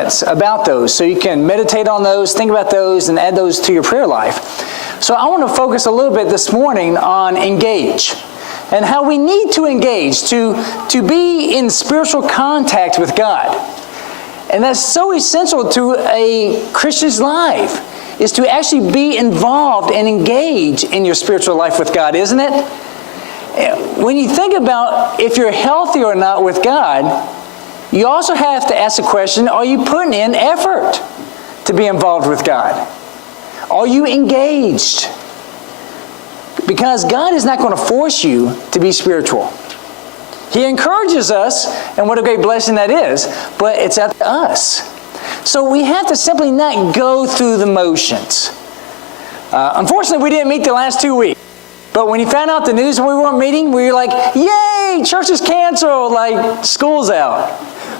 minutes about those so you can meditate on those, think about those, and add those to your prayer life. So I want to focus a little bit this morning on engage and how we need to engage to be in spiritual contact with God. And that's so essential to a Christian's life, is to actually be involved and engage in your spiritual life with God, isn't it? When you think about if you're healthy or not with God, you also have to ask the question, are you putting in effort to be involved with God? Are you engaged? Because God is not going to force you to be spiritual. He encourages us, and what a great blessing that is, but it's up to us. So we have to simply not go through the motions. Unfortunately, we didn't meet the last 2 weeks. But when you found out the news and we weren't meeting, we were like, yay, church is canceled, like school's out.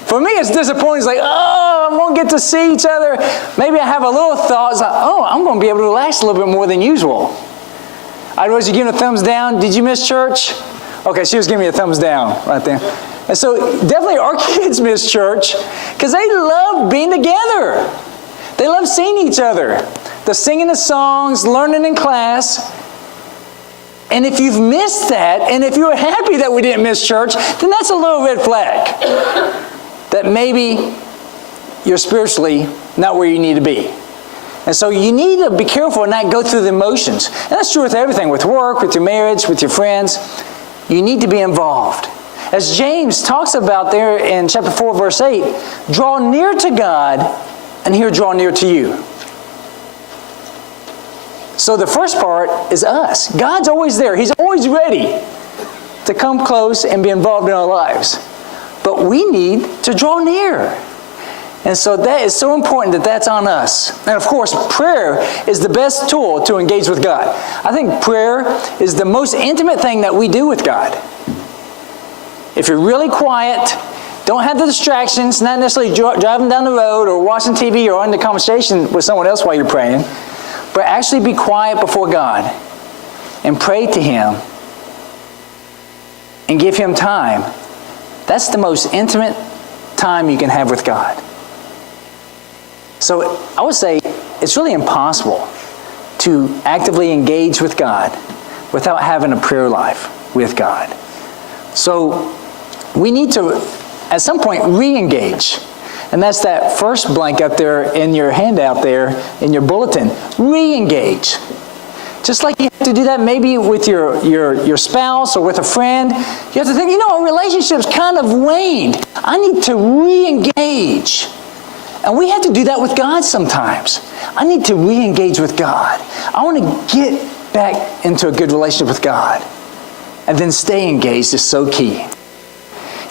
For me, it's disappointing. It's like, oh, I won't get to see each other. Maybe I have a little thought. It's like, oh, I'm going to be able to relax a little bit more than usual. Was you giving a thumbs down? Did you miss church? Okay, she was giving me a thumbs down right there. And so definitely our kids miss church because they love being together. They love seeing each other. The singing the songs, learning in class. And if you've missed that, and if you're happy that we didn't miss church, then that's a little red flag. That maybe you're spiritually not where you need to be. And so you need to be careful and not go through the motions. And that's true with everything, with work, with your marriage, with your friends. You need to be involved. As James talks about there in chapter 4, verse 8, draw near to God, and He'll draw near to you. So the first part is us. God's always there. He's always ready to come close and be involved in our lives. But we need to draw near. And so that is so important that that's on us. And of course, prayer is the best tool to engage with God. I think prayer is the most intimate thing that we do with God. If you're really quiet, don't have the distractions, not necessarily driving down the road or watching TV or on the conversation with someone else while you're praying, but actually be quiet before God and pray to Him and give Him time. That's the most intimate time you can have with God. So I would say it's really impossible to actively engage with God without having a prayer life with God. So we need to, at some point, re-engage. And that's that first blank up there in your handout there, in your bulletin. Re-engage. Just like you have to do that maybe with your spouse or with a friend. You have to think, our relationship's kind of waned. I need to re-engage. And we have to do that with God sometimes. I need to re-engage with God. I want to get back into a good relationship with God. And then stay engaged is so key.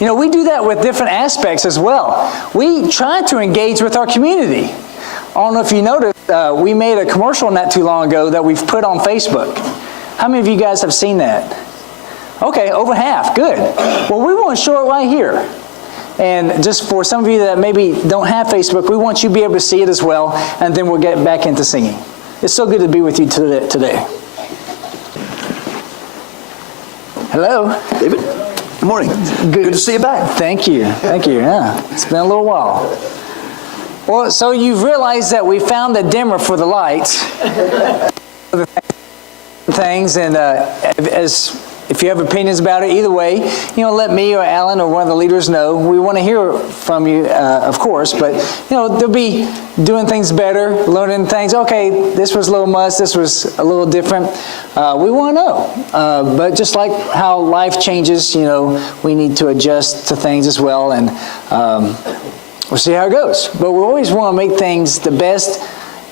We do that with different aspects as well. We try to engage with our community. I don't know if you noticed, we made a commercial not too long ago that we've put on Facebook. How many of you guys have seen that? Okay, over half. Good. Well, we want to show it right here. And just for some of you that maybe don't have Facebook, we want you to be able to see it as well, and then we'll get back into singing. It's so good to be with you today. Hello. David. Good morning. Good to see you back. Thank you. Yeah, it's been a little while. Well, so you've realized that we found the dimmer for the lights, things, and if you have opinions about it, either way, let me or Alan or one of the leaders know. We want to hear from you, of course, but they'll be doing things better, learning things. Okay, this was a little much, this was a little different. We want to know. But just like how life changes, we need to adjust to things as well, and we'll see how it goes. But we always want to make things the best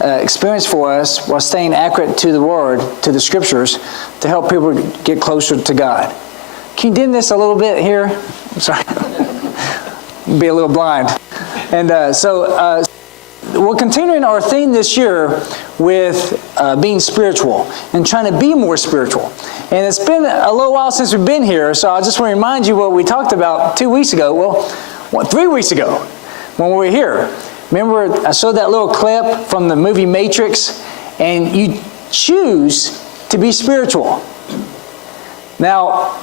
experience for us while staying accurate to the Word, to the Scriptures, to help people get closer to God. Can you dim this a little bit here? I'm sorry. Be a little blind. And so we're continuing our theme this year with being spiritual and trying to be more spiritual. And it's been a little while since we've been here, so I just want to remind you what we talked about 2 weeks ago. 3 weeks ago when we were here. Remember, I showed that little clip from the movie Matrix, and you choose to be spiritual. Now,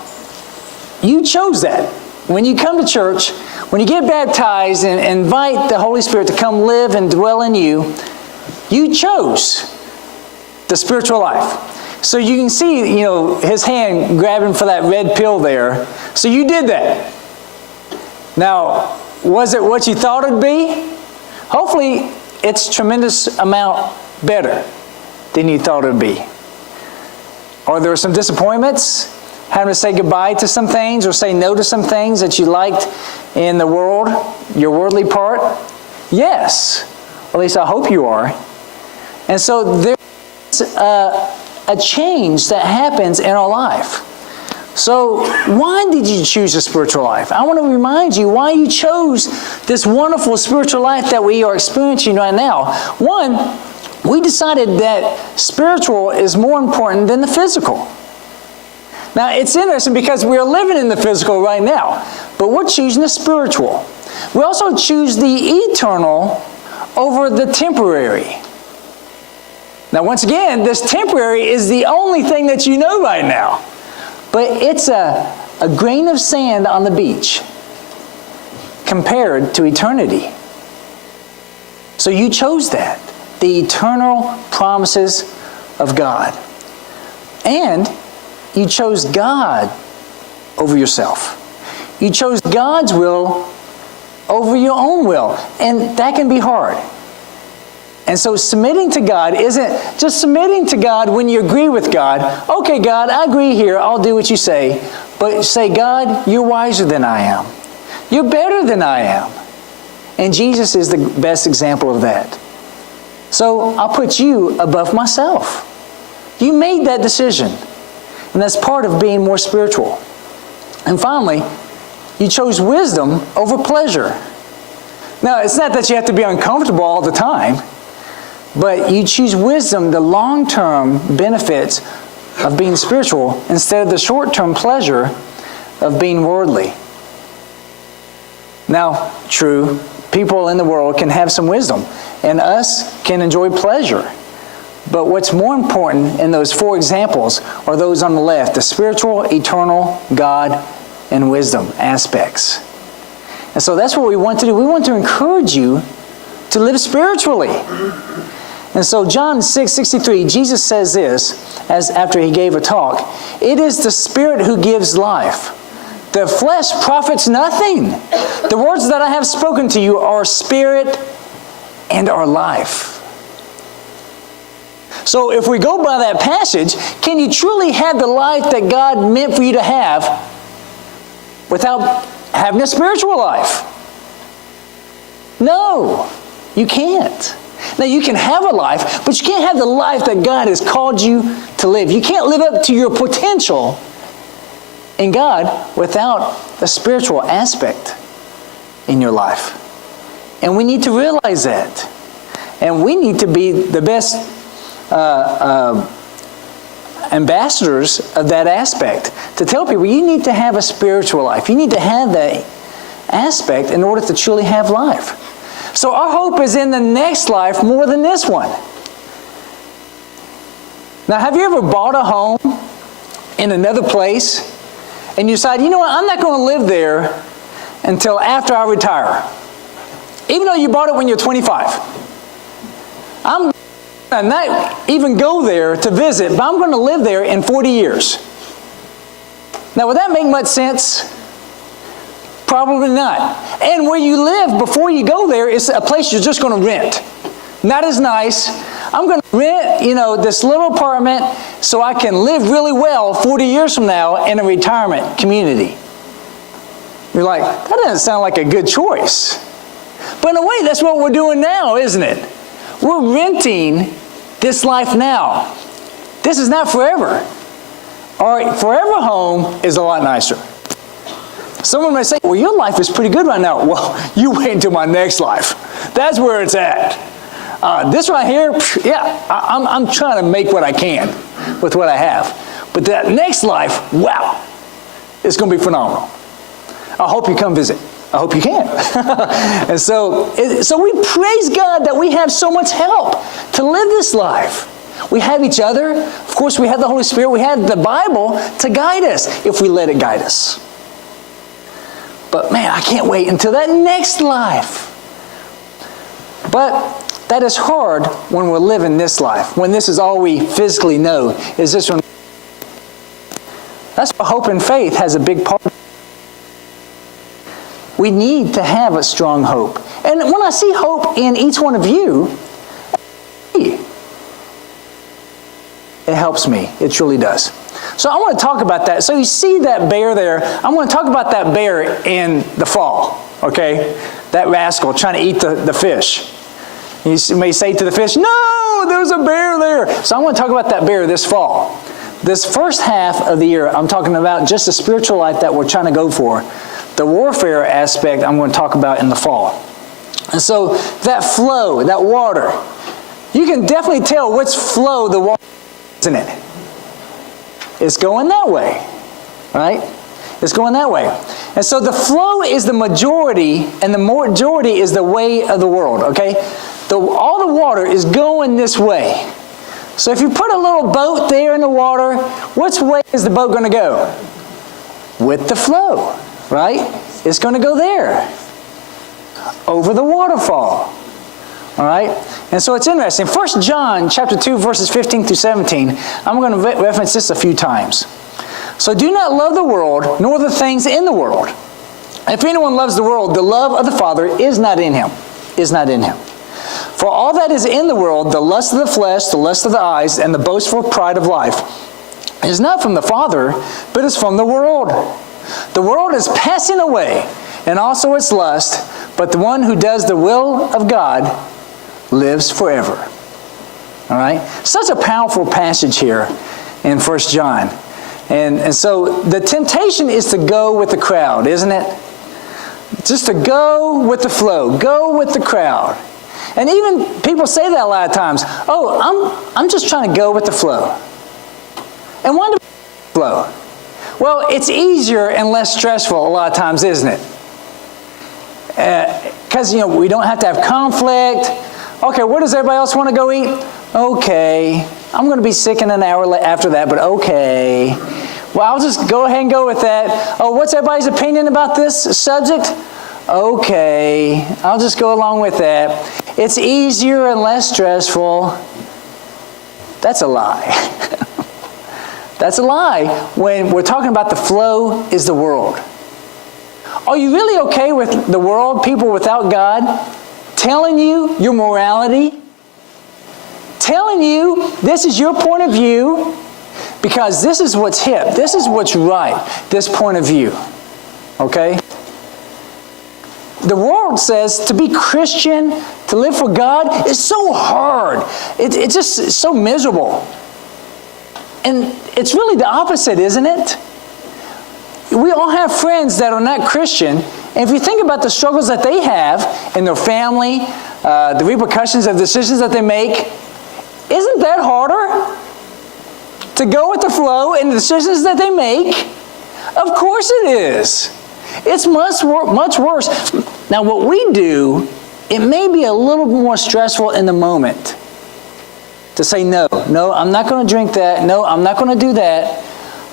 you chose that. When you come to church, when you get baptized and invite the Holy Spirit to come live and dwell in you, you chose the spiritual life. So you can see, his hand grabbing for that red pill there. So you did that. Now, was it what you thought it'd be? Hopefully, it's a tremendous amount better than you thought it'd be. Or there were some disappointments, having to say goodbye to some things or say no to some things that you liked in the world, your worldly part? Yes. At least I hope you are. And so there's a change that happens in our life. So why did you choose a spiritual life? I want to remind you why you chose this wonderful spiritual life that we are experiencing right now. One, we decided that spiritual is more important than the physical. Now, it's interesting because we are living in the physical right now, but we're choosing the spiritual. We also choose the eternal over the temporary. Now, once again, this temporary is the only thing that you know right now. But it's a grain of sand on the beach compared to eternity. So you chose that. The eternal promises of God. And you chose God over yourself. You chose God's will over your own will. And that can be hard. And so submitting to God isn't just submitting to God when you agree with God. Okay, God, I agree here. I'll do what you say. But say, God, you're wiser than I am. You're better than I am. And Jesus is the best example of that. So I'll put you above myself. You made that decision. And that's part of being more spiritual. And finally, you chose wisdom over pleasure. Now, it's not that you have to be uncomfortable all the time. But you choose wisdom, the long-term benefits of being spiritual, instead of the short-term pleasure of being worldly. Now, true, people in the world can have some wisdom, and us can enjoy pleasure. But what's more important in those four examples are those on the left, the spiritual, eternal, God, and wisdom aspects. And so that's what we want to do. We want to encourage you to live spiritually. And so John 6:63, Jesus says this, as after he gave a talk, "It is the Spirit who gives life. The flesh profits nothing. The words that I have spoken to you are spirit and are life." So if we go by that passage, can you truly have the life that God meant for you to have without having a spiritual life? No, you can't. Now, you can have a life, but you can't have the life that God has called you to live. You can't live up to your potential in God without the spiritual aspect in your life. And we need to realize that. And we need to be the best ambassadors of that aspect. To tell people, you need to have a spiritual life. You need to have that aspect in order to truly have life. So our hope is in the next life more than this one. Now, have you ever bought a home in another place and you decide, you know what, I'm not going to live there until after I retire? Even though you bought it when you're 25. I'm going to not even go there to visit, but I'm going to live there in 40 years. Now, would that make much sense? Probably not. And where you live before you go there is a place you're just going to rent. Not as nice. I'm going to rent, this little apartment so I can live really well 40 years from now in a retirement community. You're like, that doesn't sound like a good choice. But in a way, that's what we're doing now, isn't it? We're renting this life now. This is not forever. Our forever home is a lot nicer. Someone may say, well, your life is pretty good right now. Well, you wait until my next life. That's where it's at. This right here, yeah, I'm trying to make what I can with what I have. But that next life, wow, it's going to be phenomenal. I hope you come visit. I hope you can. And so we praise God that we have so much help to live this life. We have each other. Of course, we have the Holy Spirit. We have the Bible to guide us if we let it guide us. But man, I can't wait until that next life. But that is hard when we're living this life, when this is all we physically know, is this one. That's why hope and faith has a big part. We need to have a strong hope. And when I see hope in each one of you, it helps me. It truly does. So I want to talk about that. So you see that bear there. I want to talk about that bear in the fall, okay? That rascal trying to eat the fish. You may say to the fish, no, there's a bear there. So I want to talk about that bear this fall. This first half of the year, I'm talking about just the spiritual life that we're trying to go for. The warfare aspect I'm going to talk about in the fall. And so that flow, that water, you can definitely tell which flow the water is, isn't it? It's going that way, right? It's going that way. And so the flow is the majority, and the majority is the way of the world, okay? All the water is going this way. So if you put a little boat there in the water, which way is the boat going to go? With the flow, right? It's going to go there. Over the waterfall. All right? And so it's interesting. 1 John chapter 2, verses 15 through 17. I'm going to reference this a few times. So do not love the world, nor the things in the world. If anyone loves the world, the love of the Father is not in him. Is not in him. For all that is in the world, the lust of the flesh, the lust of the eyes, and the boastful pride of life, is not from the Father, but is from the world. The world is passing away, and also its lust, but the one who does the will of God lives forever. All right? Such a powerful passage here in 1 John. And so the temptation is to go with the crowd, isn't it? Just to go with the flow, go with the crowd. And even people say that a lot of times. Oh, I'm just trying to go with the flow. And why do we flow? Well, it's easier and less stressful a lot of times, isn't it? Because, we don't have to have conflict. Okay, where does everybody else want to go eat? Okay, I'm going to be sick in an hour after that, but okay. Well, I'll just go ahead and go with that. Oh, what's everybody's opinion about this subject? Okay, I'll just go along with that. It's easier and less stressful. That's a lie. That's a lie when we're talking about the flow is the world. Are you really okay with the world, people without God, telling you your morality? Telling you this is your point of view because this is what's hip, this is what's right, this point of view. Okay? The world says to be Christian, to live for God, is so hard. It's just so miserable. And it's really the opposite, isn't it? We all have friends that are not Christian. And if you think about the struggles that they have in their family, the repercussions of decisions that they make, isn't that harder? To go with the flow in the decisions that they make? Of course it is. It's much worse. Now what we do, it may be a little more stressful in the moment. To say no, I'm not going to drink that. No, I'm not going to do that.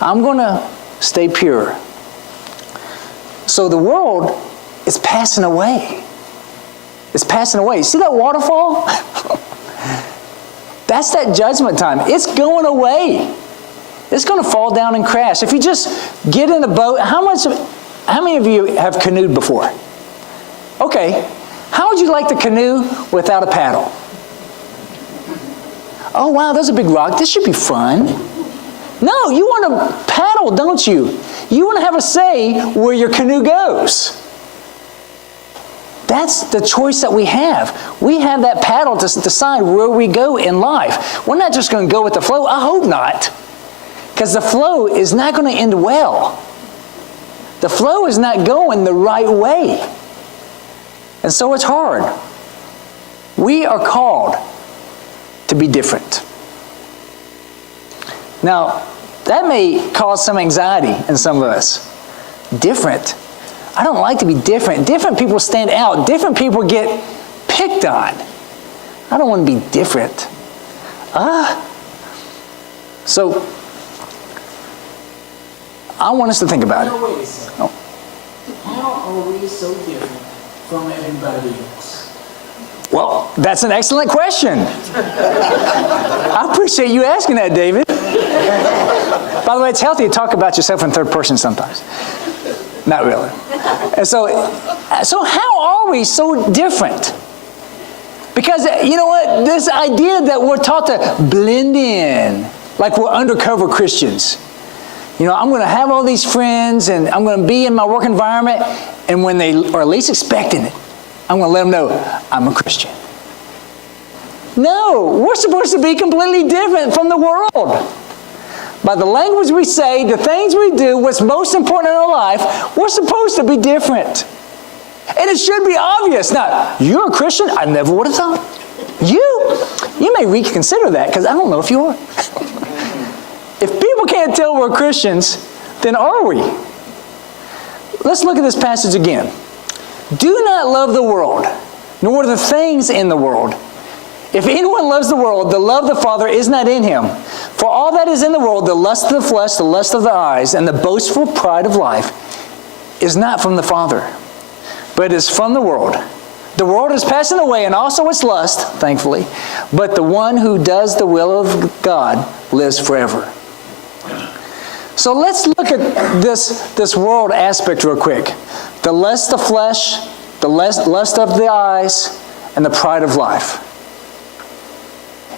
I'm going to stay pure. So the world is passing away. It's passing away. See that waterfall? That's that judgment time. It's going away. It's going to fall down and crash. If you just get in a boat, how many of you have canoed before? Okay. How would you like to canoe without a paddle? Oh, wow, there's a big rock. This should be fun. No, you want to paddle, don't you? You want to have a say where your canoe goes. That's the choice that we have. We have that paddle to decide where we go in life. We're not just going to go with the flow. I hope not. Because the flow is not going to end well. The flow is not going the right way. And so it's hard. We are called to be different. Now, that may cause some anxiety in some of us. Different. I don't like to be different. Different people stand out. Different people get picked on. I don't want to be different. So, I want us to think about it. How are we so different from everybody else? Well, that's an excellent question. I appreciate you asking that, David. By the way, it's healthy to talk about yourself in third person sometimes. Not really. And so how are we so different? Because, you know what? This idea that we're taught to blend in, like we're undercover Christians. You know, I'm going to have all these friends, and I'm going to be in my work environment, and when they are least expecting it, I'm going to let them know I'm a Christian. No, we're supposed to be completely different from the world. By the language we say, the things we do, what's most important in our life, we're supposed to be different. And it should be obvious. Now, you're a Christian? I never would have thought. You may reconsider that, because I don't know if you are. If people can't tell we're Christians, then are we? Let's look at this passage again. Do not love the world, nor the things in the world. If anyone loves the world, the love of the Father is not in him. For all that is in the world, the lust of the flesh, the lust of the eyes, and the boastful pride of life, is not from the Father, but is from the world. The world is passing away, and also its lust, thankfully, but the one who does the will of God lives forever. So let's look at this world aspect real quick. The lust of flesh, the lust of the eyes, and the pride of life.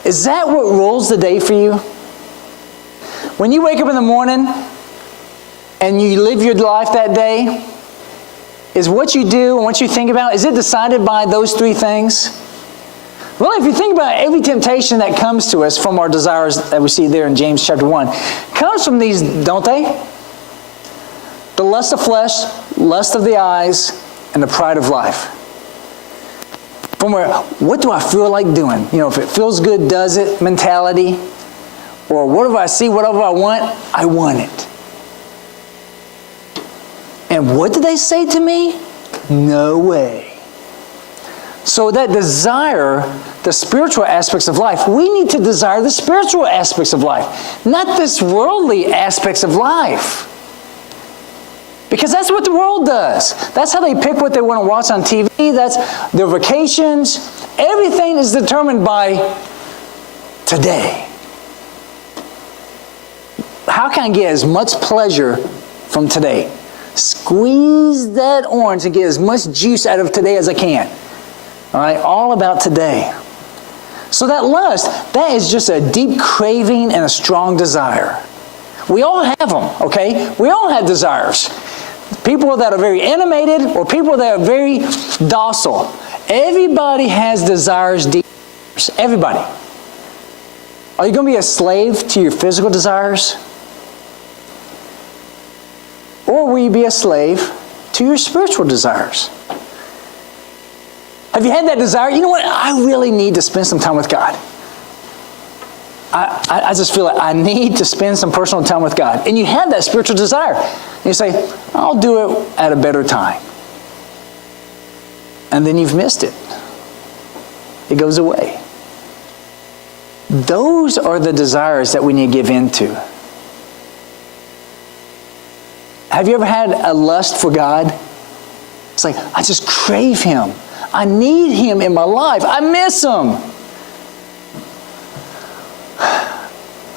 Is that what rules the day for you? When you wake up in the morning and you live your life that day, is what you do and what you think about, is it decided by those three things? Well, if you think about every temptation that comes to us from our desires that we see there in James chapter 1, comes from these, don't they? The lust of flesh, lust of the eyes, and the pride of life. From where, what do I feel like doing? You know, if it feels good, does it mentality. Or whatever I see, whatever I want it. And what did they say to me? No way. So that desire, the spiritual aspects of life, we need to desire the spiritual aspects of life, not this worldly aspects of life. Because that's what the world does. That's how they pick what they want to watch on TV. That's their vacations. Everything is determined by today. How can I get as much pleasure from today? Squeeze that orange and get as much juice out of today as I can. All right, all about today. So that lust, that is just a deep craving and a strong desire. We all have them, okay? We all have desires. People that are very animated or people that are very docile. Everybody has desires deep. Everybody. Are you going to be a slave to your physical desires? Or will you be a slave to your spiritual desires? Have you had that desire? You know what? I really need to spend some time with God. I just feel like I need to spend some personal time with God. And you have that spiritual desire. And you say, I'll do it at a better time. And then you've missed it. It goes away. Those are the desires that we need to give into. Have you ever had a lust for God? It's like, I just crave Him. I need Him in my life. I miss Him.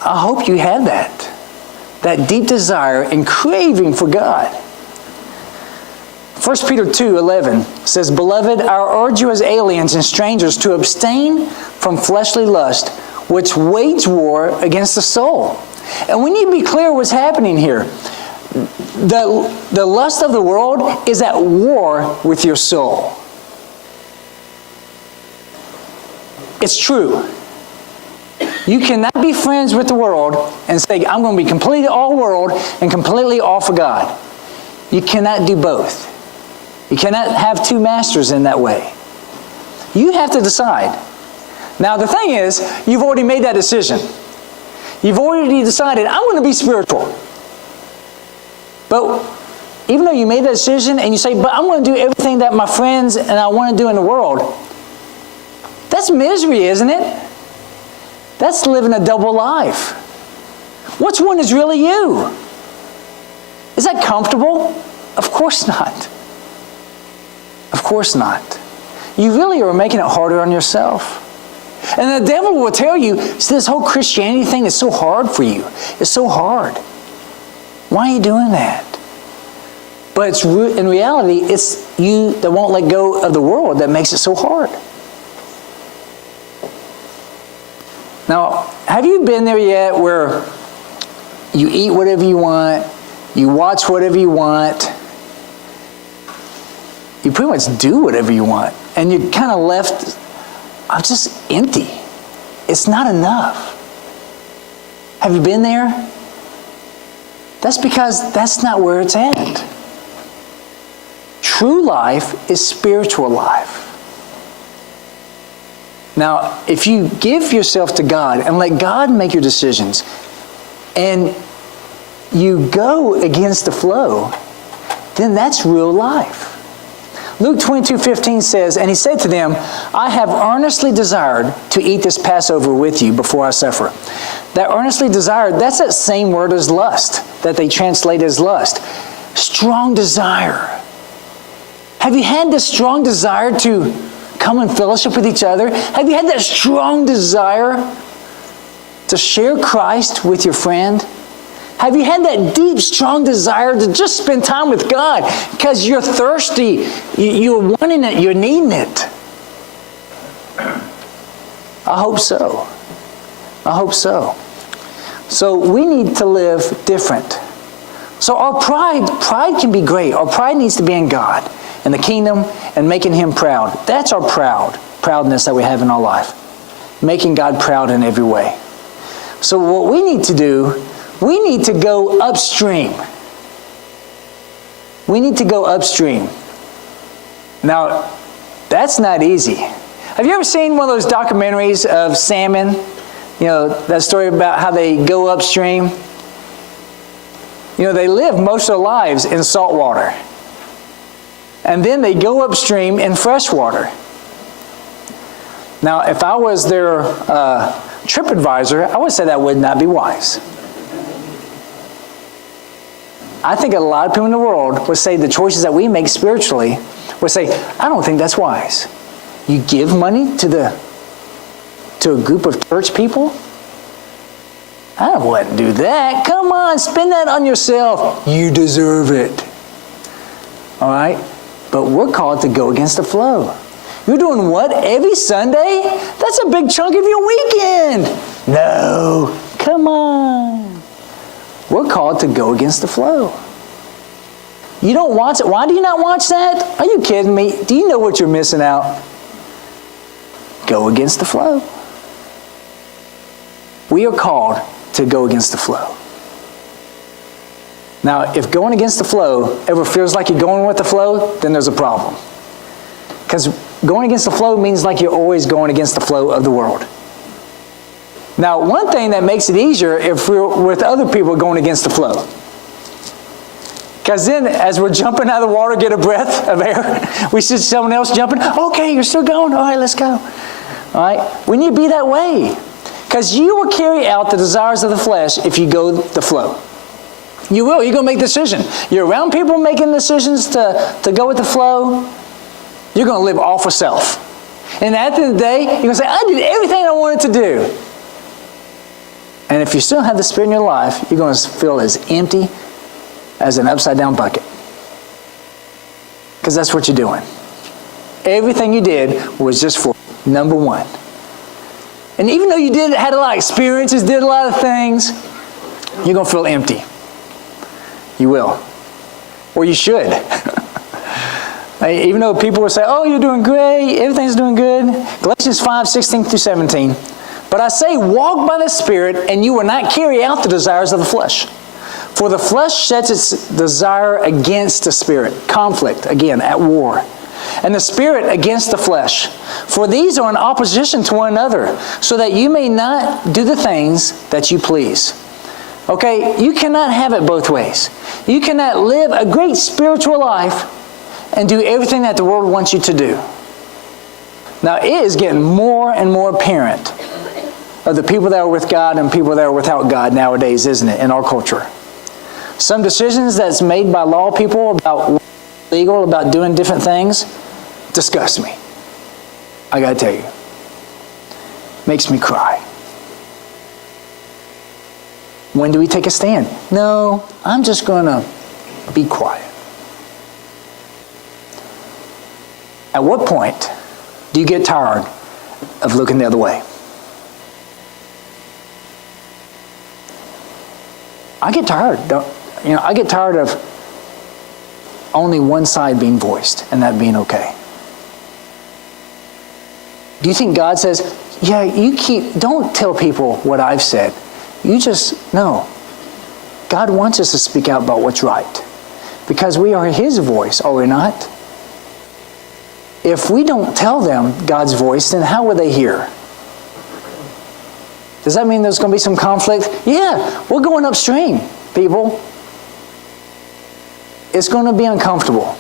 I hope you have that deep desire and craving for God. 1 Peter 2:11 says, Beloved, I urge you as aliens and strangers to abstain from fleshly lust, which wage war against the soul. And we need to be clear what's happening here. The lust of the world is at war with your soul. It's true. You cannot be friends with the world and say, I'm going to be completely all world and completely all for God. You cannot do both. You cannot have two masters in that way. You have to decide. Now the thing is, you've already made that decision. You've already decided, I'm going to be spiritual. But even though you made that decision and you say, but I'm going to do everything that my friends and I want to do in the world, that's misery, isn't it? That's living a double life. Which one is really you? Is that comfortable? Of course not. Of course not. You really are making it harder on yourself. And the devil will tell you, this whole Christianity thing is so hard for you. It's so hard. Why are you doing that? But it's in reality, it's you that won't let go of the world that makes it so hard. Now, have you been there yet where you eat whatever you want, you watch whatever you want, you pretty much do whatever you want, and you're kind of left just empty. It's not enough. Have you been there? That's because that's not where it's at. True life is spiritual life. Now, if you give yourself to God and let God make your decisions, and you go against the flow, then that's real life. Luke 22:15 says, and he said to them, I have earnestly desired to eat this Passover with you before I suffer. That earnestly desired, that's that same word as lust, that they translate as lust. Strong desire. Have you had this strong desire to come and fellowship with each other? Have you had that strong desire to share Christ with your friend? Have you had that deep, strong desire to just spend time with God because you're thirsty, you're wanting it, you're needing it? I hope so. I hope so. So we need to live different. So our pride can be great. Our pride needs to be in God and the kingdom and making Him proud. That's our proudness that we have in our life. Making God proud in every way. So what we need to do, we need to go upstream. We need to go upstream. Now, that's not easy. Have you ever seen one of those documentaries of salmon? You know, that story about how they go upstream? You know, they live most of their lives in salt water. And then they go upstream in fresh water. Now, if I was their trip advisor, I would say that would not be wise. I think a lot of people in the world would say the choices that we make spiritually would say, I don't think that's wise. You give money to a group of church people? I wouldn't do that. Come on, spend that on yourself. You deserve it. All right? But we're called to go against the flow. You're doing what? Every Sunday? That's a big chunk of your weekend. No. Come on. We're called to go against the flow. You don't watch it. Why do you not watch that? Are you kidding me? Do you know what you're missing out? Go against the flow. We are called to go against the flow. Now, if going against the flow ever feels like you're going with the flow, then there's a problem. Because going against the flow means like you're always going against the flow of the world. Now, one thing that makes it easier if we're with other people going against the flow. Because then, as we're jumping out of the water, get a breath of air, we see someone else jumping. Okay, you're still going. All right, let's go. All right? We need to be that way. Because you will carry out the desires of the flesh if you go the flow. You will. You're going to make a decision. You're around people making decisions to go with the flow. You're going to live off of self. And at the end of the day, you're going to say, I did everything I wanted to do. And if you still have the Spirit in your life, you're going to feel as empty as an upside-down bucket. Because that's what you're doing. Everything you did was just for number one. And even though you had a lot of experiences, did a lot of things, you're going to feel empty. You will. Or you should. Even though people will say, oh, you're doing great, everything's doing good. Galatians 5:16-17. But I say, walk by the Spirit, and you will not carry out the desires of the flesh. For the flesh sets its desire against the Spirit. Conflict, again, at war. And the Spirit against the flesh. For these are in opposition to one another, so that you may not do the things that you please. Okay, you cannot have it both ways. You cannot live a great spiritual life and do everything that the world wants you to do. Now, it is getting more and more apparent of the people that are with God and people that are without God nowadays, isn't it, in our culture? Some decisions that's made by law people about legal, about doing different things, disgusts me. I got to tell you. Makes me cry. When do we take a stand? No, I'm just going to be quiet. At what point do you get tired of looking the other way? I get tired. I get tired of only one side being voiced and that being okay. Do you think God says, yeah, don't tell people what I've said. You just, no. God wants us to speak out about what's right. Because we are His voice, are we not? If we don't tell them God's voice, then how will they hear? Does that mean there's going to be some conflict? Yeah, we're going upstream, people. It's going to be uncomfortable.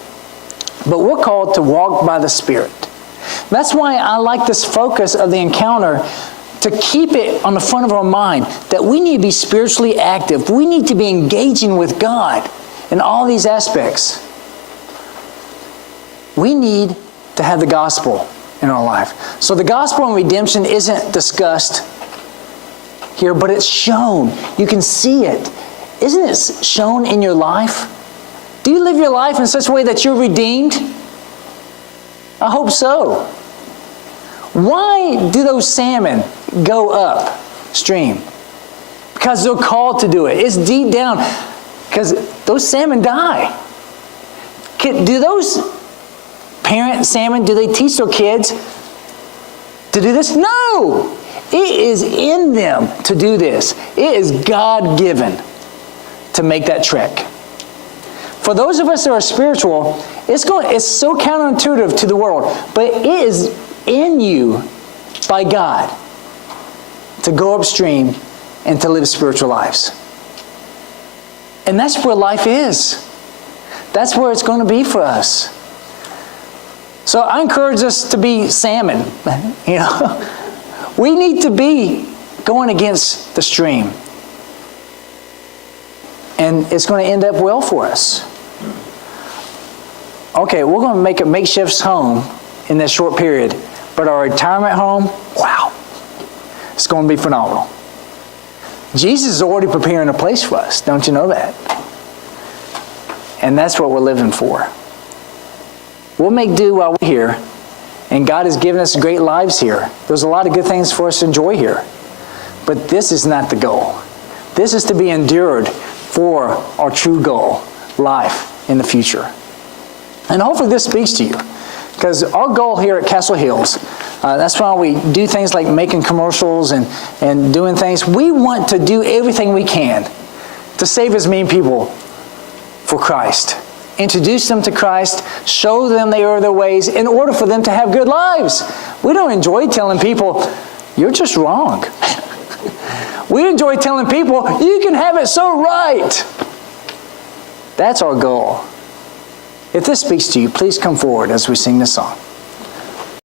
But we're called to walk by the Spirit. That's why I like this focus of the encounter, to keep it on the front of our mind, that we need to be spiritually active. We need to be engaging with God in all these aspects. We need to have the gospel in our life. So the gospel and redemption isn't discussed here, but it's shown. You can see it. Isn't it shown in your life? Do you live your life in such a way that you're redeemed? I hope so. Why do those salmon go upstream? Because they're called to do it. It's deep down. Because those salmon die. Do those parent salmon, do they teach their kids to do this? No! It is in them to do this. It is God-given to make that trek. For those of us that are spiritual, it's so counterintuitive to the world, but it is in you by God to go upstream and to live spiritual lives. And that's where life is. That's where it's going to be for us. So I encourage us to be salmon. We need to be going against the stream. And it's going to end up well for us. Okay, we're going to make a makeshift home in this short period. But our retirement home, wow, it's going to be phenomenal. Jesus is already preparing a place for us. Don't you know that? And that's what we're living for. We'll make do while we're here. And God has given us great lives here. There's a lot of good things for us to enjoy here. But this is not the goal. This is to be endured for our true goal, life in the future. And hopefully this speaks to you. Because our goal here at Cassel Hills, that's why we do things like making commercials and doing things. We want to do everything we can to save as many people for Christ. Introduce them to Christ, show them the error of their ways in order for them to have good lives. We don't enjoy telling people, you're just wrong. We enjoy telling people, you can have it so right. That's our goal. If this speaks to you, please come forward as we sing this song.